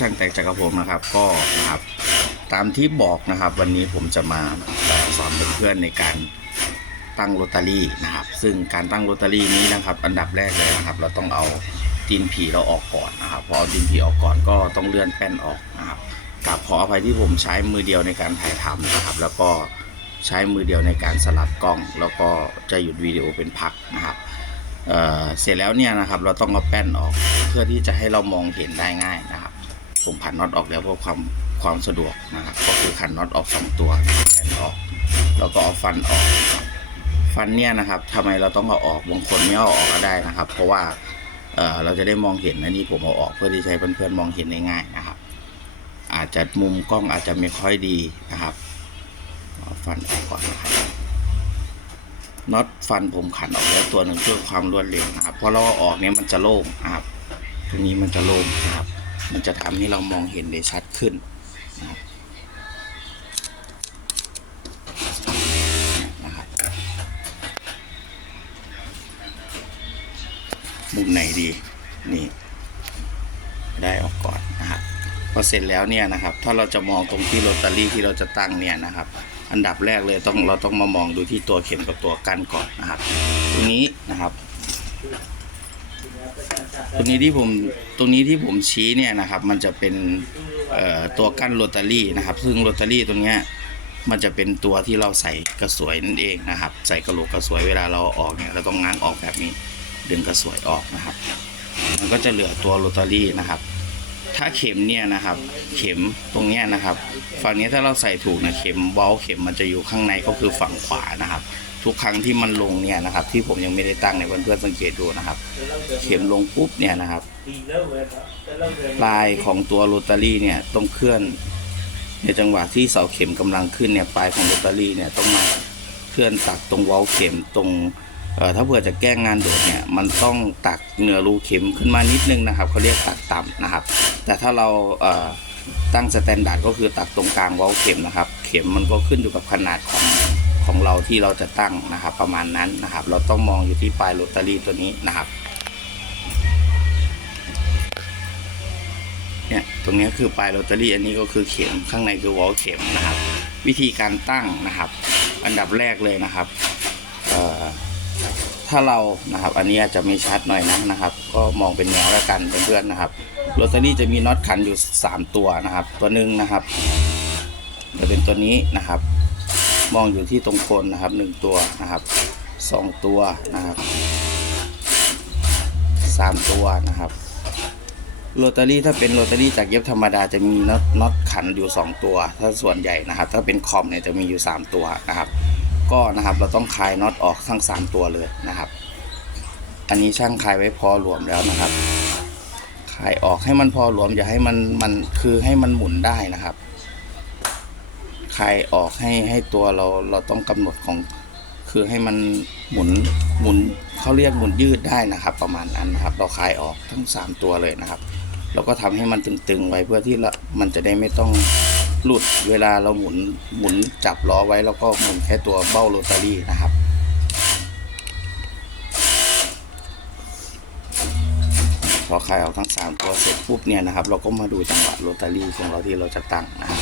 ช่างแต่งจักรผมนะครับก็นะครับตามที่บอกนะครับ วันนี้ผมจะมาสอนเพื่อนๆในการตั้งโรตารี่นะครับ ซึ่งการตั้งโรตารี่นี้นะครับ อันดับแรกเลยนะครับ เราต้องเอาตีนผีเราออกก่อนนะครับพอเอาตีนผีออกก่อนก็ต้องเลื่อนแป้นออกนะครับกับขออภัยที่ผมใช้มือเดียวในการถ่ายทำนะครับ แล้วก็ใช้มือเดียวในการสลับกล้อง แล้วก็จะหยุดวิดีโอเป็นพักนะครับเเสร็จแล้วเนี่ยนะครับเราต้องเอาแป้นออกเพื่อที่จะให้เรามองเห็นได้ง่ายนะครับ ผมขันน็อตออกแล้วเพื่อความความสะดวกนะครับ ก็คือขันน็อตออกสองตัวแป้นออก แล้วก็เอาฟันออก ฟันเนี่ยนะครับทำไมเราต้องเอาออกบางคนไม่เอาออกก็ได้นะครับ เพราะว่าเออเราจะได้มองเห็นอันนี้ผมเอาออกเพื่อที่ให้เพื่อนๆมองเห็นได้ง่ายนะครับ อาจจะมุมกล้องอาจจะไม่ค่อยดีนะครับเอาฟันออกก่อนนะครับน็อตฟันผมขันออกแล้วตัวหนึ่งเพื่อความรวดเร็วนะครับเพราะเราอาออกเนี้ยมันจะโล่งนะครับตรงนี้มันจะโล่งนะครับ มันจะทำให้เรามองเห็นได้ชัดขึ้นนะครับนะครับมุมไหนดีนี่ ได้ออกก่อนนะครับพอเสร็จแล้วเนี่ยนะครับ ถ้าเราจะมองตรงที่โรตารี่ที่เราจะตั้งเนี่ยนะครับ อันดับแรกเลยต้องเราต้องมามองดูที่ตัวเข็มกับตัวกั้นก่อนนะครับตรงนี้นะครับ ตรงนี้ที่ผมตรงนี้ที่ผมชี้เนี่ยนะครับมันจะเป็นตัวกั้นโรตารี่นะครับ ซึ่งโรตารี่ตรงเนี้ยมันจะเป็นตัวที่เราใส่กระสวยนั่นเองนะครับ ใส่กระโหลกกระสวยเวลาเราออกเนี่ยเราต้องง้างออกแบบนี้ดึงกระสวยออกนะครับ มันก็จะเหลือตัวโรตารี่นะครับ ถ้าเข็มเนี่ยนะครับ เข็มตรงเนี้ยนะครับ ฝั่งนี้ถ้าเราใส่ถูกนะเข็มเว้าเข็มมันจะอยู่ข้างในก็คือฝั่งขวานะครับ ทุกครั้งที่มันลงเนี่ยนะครับ ที่ผมยังไม่ได้ตั้งในยเพื่อนๆสังเกตดูนะครับ เข็มลงปุ๊บเนี่ยนะครับปลายของตัวโรตารี่เนี่ยต้องเคลื่อน ในจังหวะที่เสาเข็มกำลังขึ้นเนี่ยปลายของโรตารี่เนี่ยต้องมาเคลื่อนตักตรงเว้าเข็มตรงเอ่อถ้าเผื่อจะแก้งานโดดเนี่ยมันต้องตักเหนือรูเข็มขึ้นมานิดนึงนะครับเขาเรียกตักต่ำนะครับ แต่ถ้าเราเอ่อตั้งสแตนดาร์ดก็คือตักตรงกลางเว้าเข็มนะครับ เข็มมันก็ขึ้นอยู่กับขนาดของ ของเราที่เราจะตั้งนะครับ ประมาณนั้นนะครับ เราต้องมองอยู่ที่ปลายโรตารี่ตัวนี้นะครับเนี่ยตรงนี้คือปลายโรตารี่อันนี้ก็คือเข็มข้างในคือวอลเข็มนะครับ วิธีการตั้งนะครับ อันดับแรกเลยนะครับถ้าเรานะครับ อันนี้อาจจะไม่ชัดหน่อยนะนะครับ ก็มองเป็นแนวแล้วกันเพื่อนๆนะครับโรตารี่จะมีน็อตขันอยู่ 3 ตัวนะครับ ตัวหนึ่งนะครับจะเป็นตัวนี้นะครับ มองอยู่ที่ตรงโคนนะครับหนึ่งตัวนะครับสองตัวนะครับสามตัวนะครับโรตารี่ถ้าเป็นโรตารี่จากเย็บธรรมดาจะมีน็อตน็อตขันอยู่ 2 ตัว ถ้าส่วนใหญ่นะครับ ถ้าเป็นคอมเนี่ยจะมีอยู่ 3 ตัวนะครับ ก็นะครับเราต้องคลายน็อตออกทั้ง 3 ตัวเลยนะครับ อันนี้ช่างคลายไว้พอหลวมแล้วนะครับ คลายออกให้มันพอหลวมอย่าให้มันมันคือให้มันหมุนได้นะครับ ลายออกให้ให้ตัวเราเราต้องกำหนดของ คือให้มันหมุนหมุนเขาเรียกหมุนยืดได้นะครับ ประมาณนั้นนะครับ เราคลายออกทั้ง 3 ตัวเลยนะครับแล้วก็ทำให้มันตึงๆไว้เพื่อที่ละมันจะได้ไม่ต้องหลุดเวลาเราหมุนหมุนจับล้อไว้แล้วก็หมุนแค่ตัวเบ้าโรตารี่นะครับพอคลายออกทั้ง 3 ตัวเสร็จปุ๊บเนี่ยนะครับ เราก็มาดูจังหวะโรตารี่ของเราที่เราจะตั้งนะครับ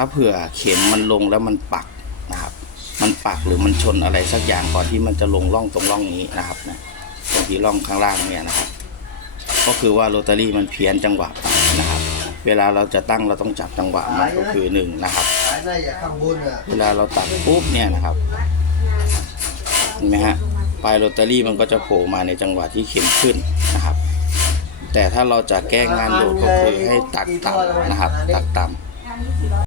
ถ้าเผื่อเข็มมันลงแล้วมันปักนะครับ มันปักหรือมันชนอะไรสักอย่างก่อนที่มันจะลงร่องตรงร่องนี้นะครับนะตรงที่ร่องข้างล่างเนี่ยนะครับ ก็คือว่าโรตารี่มันเพี้ยนจังหวะไปนะครับ เวลาเราจะตั้งเราต้องจับจังหวะมันก็คือหนึ่งนะครับ เวลาเราตัดปุ๊บเนี่ยนะครับเห็นไหมฮะปลายโรตารี่มันก็จะโผล่มาในจังหวะที่เข็มขึ้นนะครับ แต่ถ้าเราจะแก้งานโดดก็คือให้ตักต่ำนะครับ ตักต่ำ